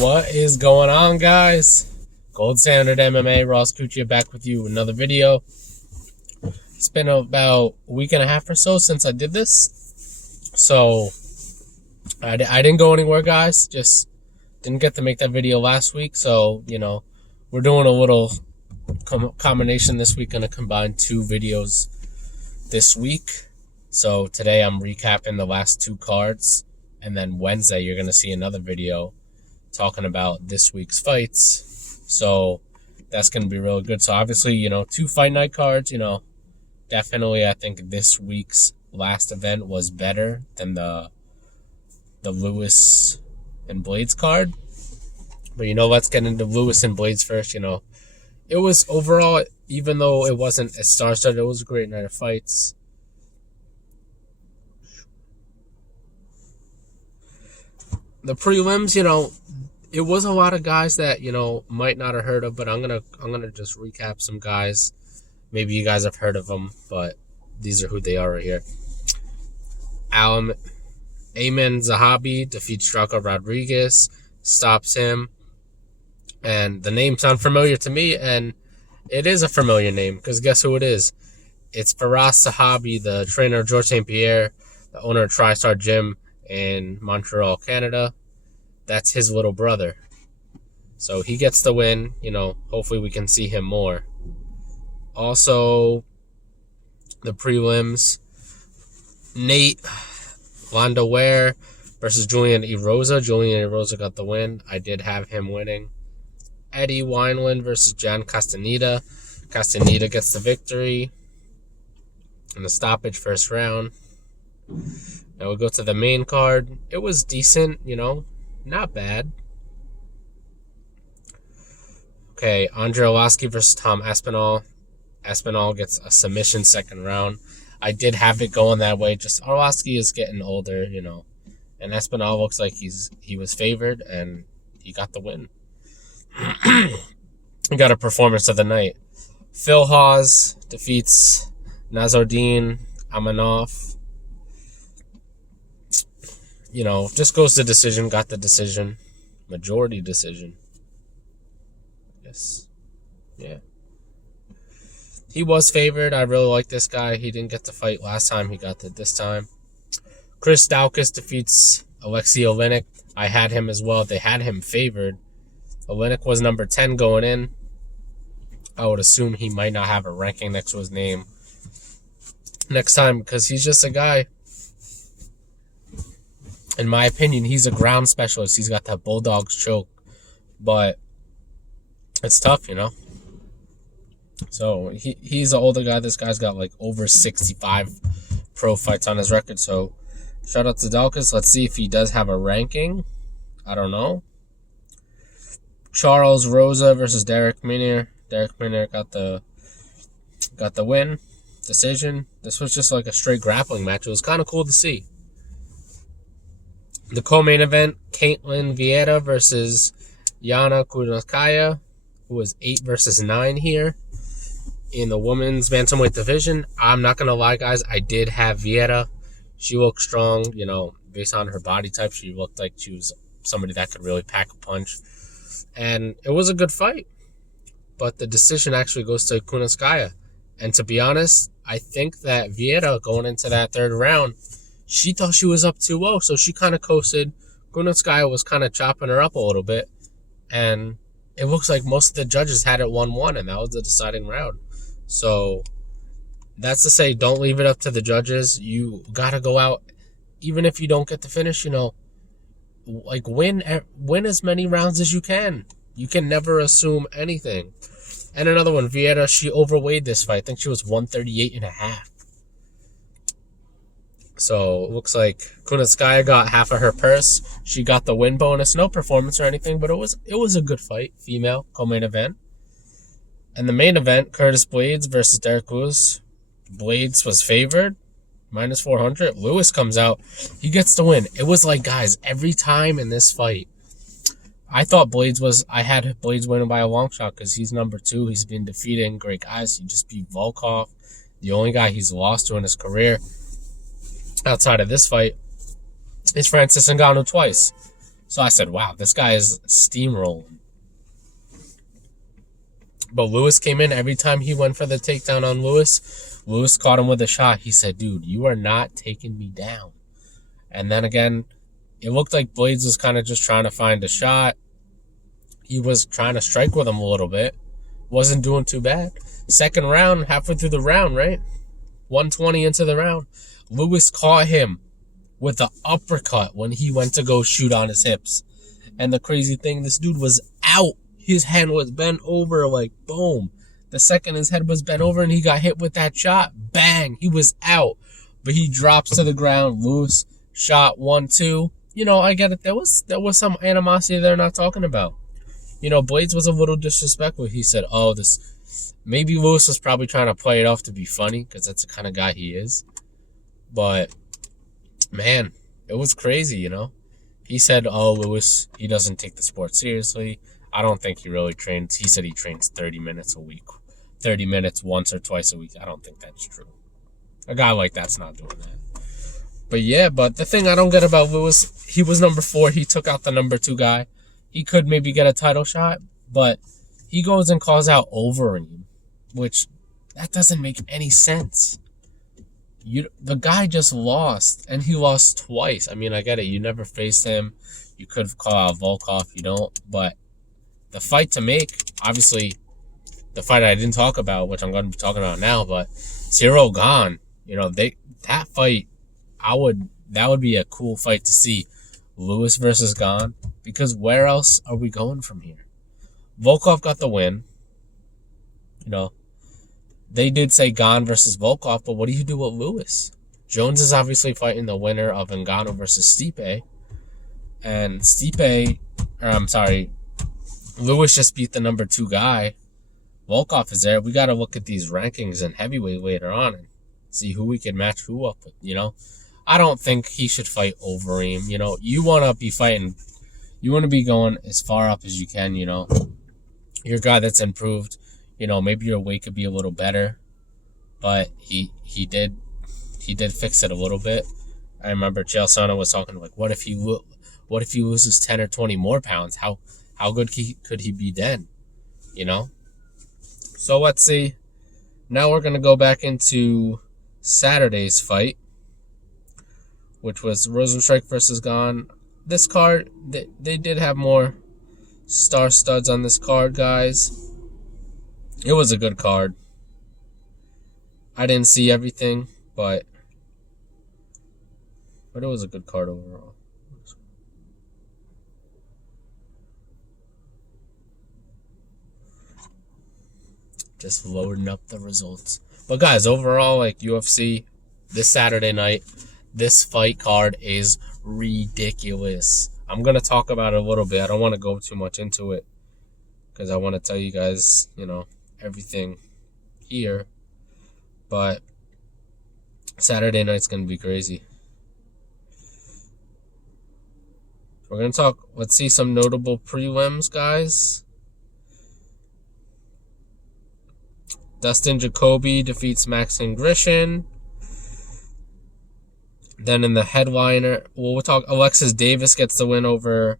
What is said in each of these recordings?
What is going on, guys? Gold Standard MMA, Ross Cuccia back with you with another video. It's been about a week and a half or so since I did this. So, I didn't go anywhere, guys. Just didn't get to make that video last week. So, we're doing a little combination this week. Going to combine two videos this week. So, today I'm recapping the last two cards. And then Wednesday, you're going to see another video talking about this week's fights. So that's going to be really good. So obviously, two fight night cards, definitely I think this week's last event was better than the Lewis and Blades card. But, let's get into Lewis and Blades first. It was overall, even though it wasn't a star-studded, it was a great night of fights. The prelims, it was a lot of guys that, might not have heard of, but I'm gonna just recap some guys. Maybe you guys have heard of them, but these are who they are right here. Ayman Zahabi defeats Draco Rodriguez, stops him. And the name sounds familiar to me, and it is a familiar name, because guess who it is? It's Firas Zahabi, the trainer of George St. Pierre, the owner of TriStar Gym in Montreal, Canada. That's his little brother. So he gets the win. Hopefully we can see him more. Also, the prelims. Wanda Ware versus Julian Erosa. Julian Erosa got the win. I did have him winning. Eddie Wineland versus Jan Castaneda. Castaneda gets the victory in the stoppage first round. Now we go to the main card. It was decent, not bad. Okay, Andre Arlovski versus Tom Aspinall. Aspinall gets a submission second round. I did have it going that way. Just Arlovski is getting older, and Aspinall looks like he was favored and he got the win. He got a performance of the night. Phil Hawes defeats Nazardine Amanov. Just goes to decision, got the decision. Majority decision. Yes. Yeah. He was favored. I really like this guy. He didn't get to fight last time. He got it this time. Chris Dalkiss defeats Alexia Olynyk. I had him as well. They had him favored. Olynyk was number 10 going in. I would assume he might not have a ranking next to his name next time because he's just a guy. In my opinion, he's a ground specialist. He's got that Bulldog's choke. But it's tough, So he's an older guy. This guy's got like over 65 pro fights on his record. So shout out to Dalkiss. Let's see if he does have a ranking. I don't know. Charles Rosa versus Derrick Minier. Derrick Minier got the win. Decision. This was just like a straight grappling match. It was kind of cool to see. The co-main event, Caitlyn Vieira versus Yana Kunitskaya, who was 8 versus 9 here in the women's bantamweight division. I'm not going to lie, guys. I did have Vieira. She looked strong, based on her body type. She looked like she was somebody that could really pack a punch. And it was a good fight. But the decision actually goes to Kunitskaya. And to be honest, I think that Vieira, going into that third round, she thought she was up 2-0, so she kind of coasted. Kunitskaya was kind of chopping her up a little bit. And it looks like most of the judges had it 1-1, and that was the deciding round. So that's to say, don't leave it up to the judges. You got to go out, even if you don't get the finish, win as many rounds as you can. You can never assume anything. And another one, Vieira, she overweighed this fight. I think she was 138.5. So it looks like Kunitskaya got half of her purse. She got the win bonus. No performance or anything, but it was a good fight. Female co-main event. And the main event, Curtis Blades versus Derrick Lewis. Blades was favored. Minus 400. Lewis comes out. He gets the win. It was like, guys, every time in this fight, I had Blades winning by a long shot because he's number 2. He's been defeating great guys. He just beat Volkov, the only guy he's lost to in his career. Outside of this fight, is Francis Ngannou twice. So I said, wow, this guy is steamrolling. But Lewis came in. Every time he went for the takedown on Lewis caught him with a shot. He said, dude, you are not taking me down. And then again, it looked like Blaydes was kind of just trying to find a shot. He was trying to strike with him a little bit. Wasn't doing too bad. Second round, halfway through the round, right? 120 into the round. Lewis caught him with the uppercut when he went to go shoot on his hips. And the crazy thing, this dude was out. His head was bent over, like, boom. The second his head was bent over and he got hit with that shot, bang, he was out. But he drops to the ground. Lewis shot 1-2. You know, I get it. There was some animosity they're not talking about. You know, Blaydes was a little disrespectful. He said, oh, this... Maybe Lewis was probably trying to play it off to be funny, because that's the kind of guy he is. But, man, it was crazy, you know? He said, oh, Lewis, he doesn't take the sport seriously. I don't think he really trains. He said he trains 30 minutes a week. 30 minutes once or twice a week. I don't think that's true. A guy like that's not doing that. But yeah, but the thing I don't get about Lewis, he was number 4. He took out the number 2 guy. He could maybe get a title shot, but he goes and calls out Overeem, which that doesn't make any sense. The guy just lost, and he lost twice. I mean, I get it. You never faced him. You could call out Volkov. You don't. But the fight to make, obviously, the fight I didn't talk about, which I'm going to be talking about now, but Ciryl Gane, you know, that fight, that would be a cool fight to see. Lewis versus Gane, because where else are we going from here? Volkov got the win. You know, they did say Gane versus Volkov, but what do you do with Lewis? Jones is obviously fighting the winner of Ngannou versus Stipe. And Lewis just beat the number 2 guy. Volkov is there. We got to look at these rankings in heavyweight later on and see who we can match who up with, you know? I don't think he should fight Overeem. You know, you want to be fighting, you want to be going as far up as you can, you know. You're a guy that's improved. You know, maybe your weight could be a little better, but he did fix it a little bit. I remember Chael Sonnen was talking like, what if he loses 10 or 20 more pounds? How good could he be then? You know. So let's see. Now we're gonna go back into Saturday's fight, which was Rosenstrike versus Gane. This card, they did have more star studs on this card, guys. It was a good card. I didn't see everything, but it was a good card overall. Just loading up the results. But guys, overall, like UFC, this Saturday night, this fight card is ridiculous. I'm going to talk about it a little bit. I don't want to go too much into it because I want to tell you guys, you know, everything here. But Saturday night's going to be crazy. We're going to talk, let's see some notable prelims, guys. Dustin Jacoby defeats Maxim Grisham. Then in the headliner, we'll talk, Alexis Davis gets the win over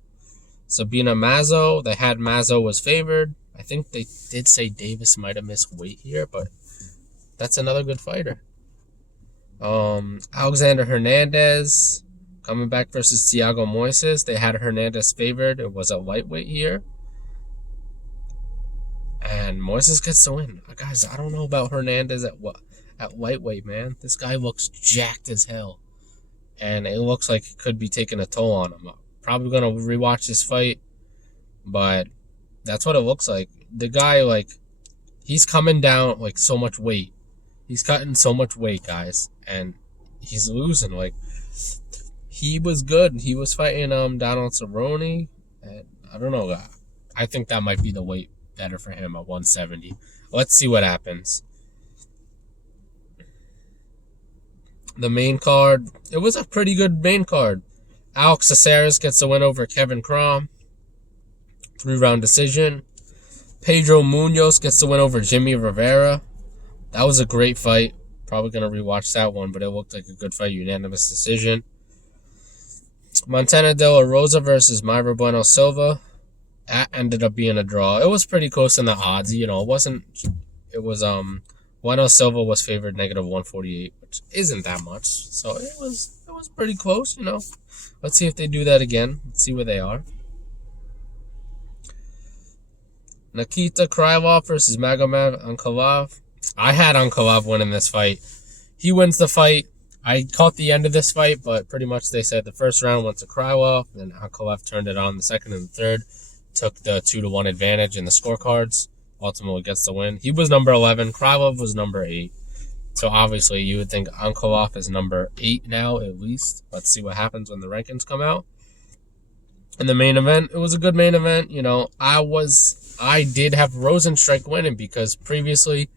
Sabina Mazo. They had Mazo was favored. I think they did say Davis might have missed weight here, but that's another good fighter. Alexander Hernandez coming back versus Thiago Moises. They had Hernandez favored. It was a lightweight here. And Moises gets the win. Guys, I don't know about Hernandez at lightweight, man. This guy looks jacked as hell. And it looks like it could be taking a toll on him. I'm probably going to rewatch this fight. But that's what it looks like. The guy, like, he's coming down, like, so much weight. He's cutting so much weight, guys. And he's losing. Like, he was good. He was fighting Donald Cerrone. And I don't know. I think that might be the weight better for him at 170. Let's see what happens. The main card, it was a pretty good main card. Alex Caceres gets the win over Kevin Crom. 3-round decision. Pedro Munoz gets the win over Jimmy Rivera. That was a great fight. Probably going to rewatch that one, but it looked like a good fight. Unanimous decision. Montana de la Rosa versus Mayra Bueno Silva. That ended up being a draw. It was pretty close in the odds. It wasn't. It was Bueno Silva was favored -148, which isn't that much. So it was pretty close. Let's see if they do that again. Let's see where they are. Nikita Krylov versus Magomed Ankalaev. I had Ankalaev winning this fight. He wins the fight. I caught the end of this fight, but pretty much they said the first round went to Krylov, then Ankalaev turned it on the second and the third, took the 2-1 advantage in the scorecards, ultimately gets the win. He was number 11. Krylov was number 8. So obviously you would think Ankalaev is number 8 now at least. Let's see what happens when the rankings come out. In the main event, it was a good main event. I did have Rosenstrike winning because previously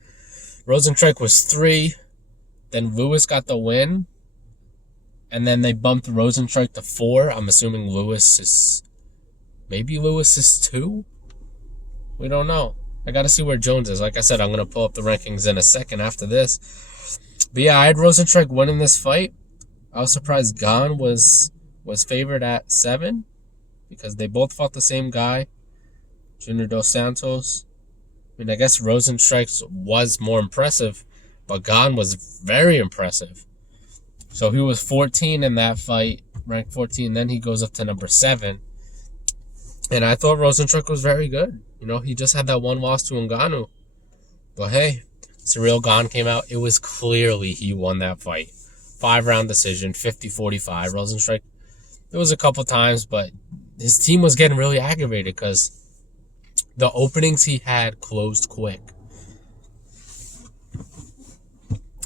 Rosenstrike was 3. Then Lewis got the win. And then they bumped Rosenstrike to 4. I'm assuming Lewis is 2? We don't know. I got to see where Jones is. Like I said, I'm going to pull up the rankings in a second after this. But yeah, I had Rosenstrike winning this fight. I was surprised Gane was favored at 7 because they both fought the same guy, Junior Dos Santos. I guess Rosenstrike was more impressive, but Gane was very impressive. So he was 14 in that fight, ranked 14. Then he goes up to number 7. And I thought Rosenstrike was very good. He just had that one loss to Ngannou. But hey, Ciryl Gane came out. It was clearly he won that fight. 5-round decision, 50-45. Rosenstrike, it was a couple times, but his team was getting really aggravated because the openings he had closed quick.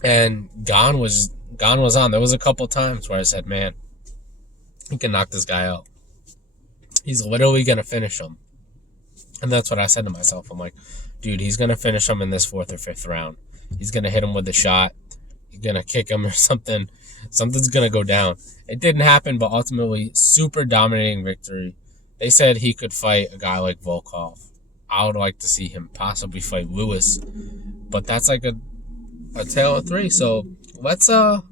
And Gane was on. There was a couple times where I said, man, he can knock this guy out. He's literally going to finish him. And that's what I said to myself. I'm like, dude, he's going to finish him in this 4th or 5th round. He's going to hit him with a shot. He's going to kick him or something. Something's going to go down. It didn't happen, but ultimately, super dominating victory. They said he could fight a guy like Volkov. I would like to see him possibly fight Lewis. But that's like a tale of 3. So let's go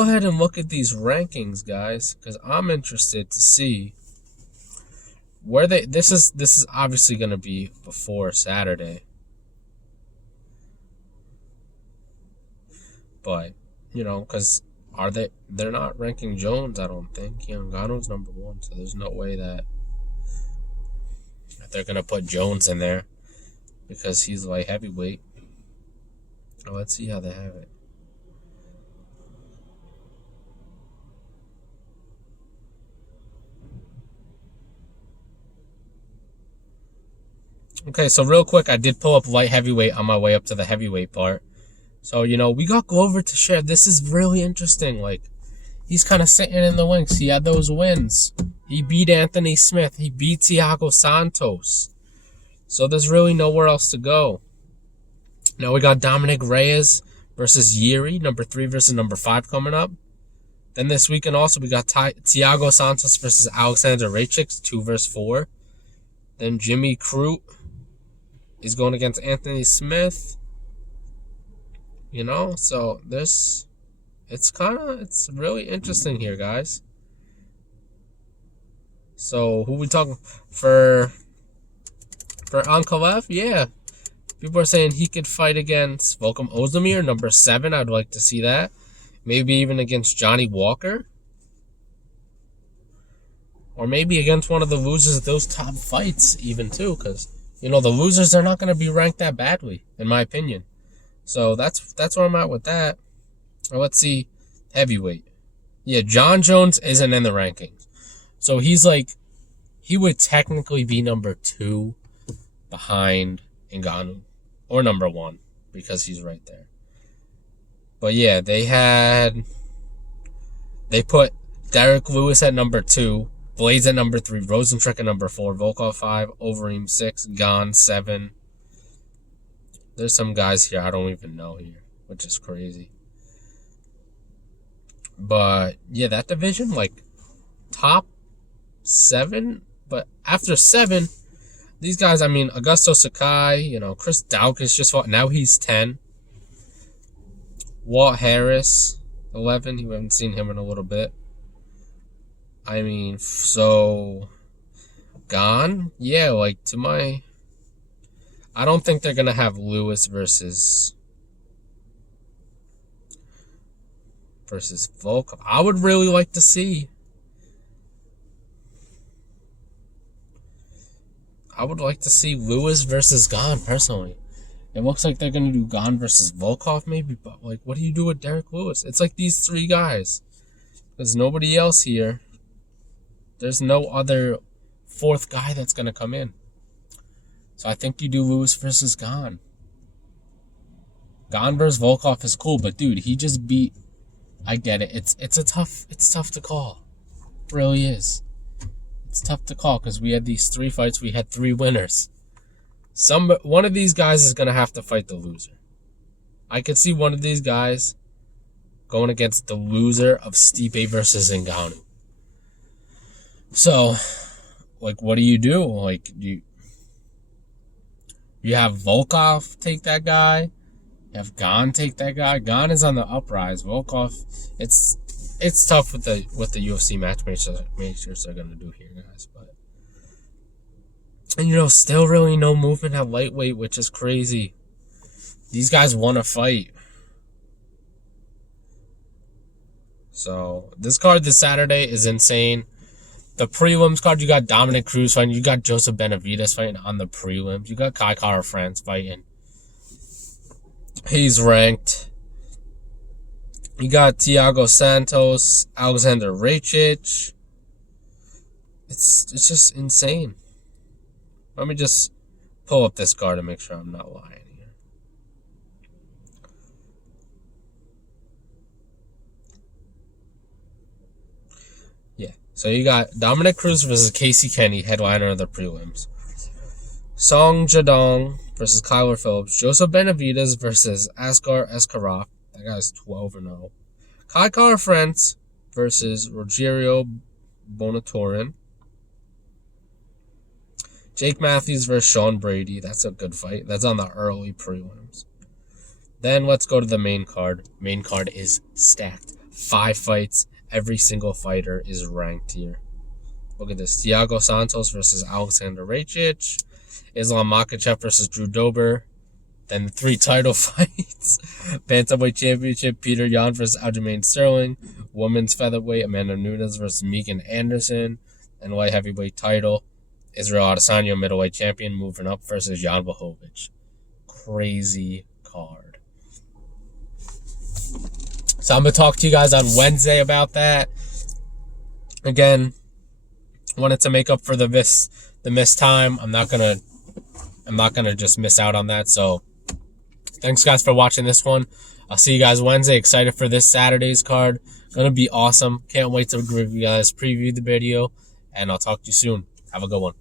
ahead and look at these rankings, guys, because I'm interested to see where this is obviously going to be before Saturday. But, because they're not ranking Jones, I don't think. Ngannou's number 1, so there's no way that they're going to put Jones in there because he's like heavyweight. Let's see how they have it. Okay, so real quick, I did pull up light heavyweight on my way up to the heavyweight part. So, we got Glover to share. This is really interesting. Like, he's kind of sitting in the wings. He had those wins. He beat Anthony Smith. He beat Thiago Santos. So there's really nowhere else to go. Now we got Dominic Reyes versus Yuri, number 3 versus number 5 coming up. Then this weekend also we got Thiago Santos versus Alexander Raychik, 2 versus 4. Then Jimmy Crute is going against Anthony Smith. So it's really interesting here, guys. So who we talking for Ankalaev? Yeah. People are saying he could fight against Volkan Ozdemir, number 7. I'd like to see that. Maybe even against Johnny Walker. Or maybe against one of the losers of those top fights even too. Because, the losers are not going to be ranked that badly, in my opinion. So that's where I'm at with that. Or let's see. Heavyweight. Yeah, John Jones isn't in the rankings. So he would technically be number 2 behind Ngannou. Or number 1, because he's right there. But yeah, they put Derrick Lewis at number 2, Blades at number 3, Rosenstrike at number 4, Volkov 5, Overeem 6, Gane 7. There's some guys here I don't even know here, which is crazy. But yeah, that division, top 7, but after 7, these guys, Augusto Sakai, Chris Dalkiss just fought. Now he's 10. Walt Harris, 11. You haven't seen him in a little bit. I mean, so Gone? Yeah, like to my... I don't think they're going to have Lewis versus Volkov. I would really like to see. I would like to see Lewis versus Gone, personally. It looks like they're going to do Gone versus Volkov, maybe, but, like, what do you do with Derrick Lewis? It's like these three guys. There's nobody else here. There's no other fourth guy that's going to come in. So I think you do Lewis versus Gone. Gone versus Volkov is cool, but, dude, he just beat... I get it. It's tough to call. It really is. It's tough to call because we had these 3 fights. We had 3 winners. One of these guys is going to have to fight the loser. I could see one of these guys going against the loser of Stipe versus Ngannou. So, like, what do you do? Like, you have Volkov take that guy. You have Gane take that guy. Gane is on the uprise. Volkov, it's tough with the UFC matchmakers are going to do here, guys. But, and still really no movement at lightweight, which is crazy. These guys want to fight. So this card this Saturday is insane. The prelims card, you got Dominic Cruz fighting. You got Joseph Benavidez fighting on the prelims. You got Kai Kara France fighting. He's ranked. You got Thiago Santos, Alexander Rakic. It's just insane. Let me just pull up this card to make sure I'm not lying here. Yeah. So you got Dominic Cruz versus Casey Kenny, headliner of the prelims. Song Jadong versus Kyler Phillips. Joseph Benavidez versus Askar Eskarov. That guy's 12-0. Kai Kara France versus Rogerio Bonatorin. Jake Matthews versus Sean Brady. That's a good fight. That's on the early prelims. Then let's go to the main card. Main card is stacked. 5 fights. Every single fighter is ranked here. Look at this. Thiago Santos versus Alexander Rakic. Islam Makhachev versus Drew Dober. Then the 3 title fights. Bantamweight Championship, Peter Yan versus Aljamain Sterling. Women's Featherweight, Amanda Nunes versus Megan Anderson. And light heavyweight title, Israel Adesanya, middleweight champion, moving up versus Jan Blachowicz. Crazy card. So I'm going to talk to you guys on Wednesday about that. Again, wanted to make up for the missed time. I'm not gonna just miss out on that. So thanks guys for watching this one. I'll see you guys Wednesday. Excited for this Saturday's card. Gonna be awesome. Can't wait to give you guys preview the video. And I'll talk to you soon. Have a good one.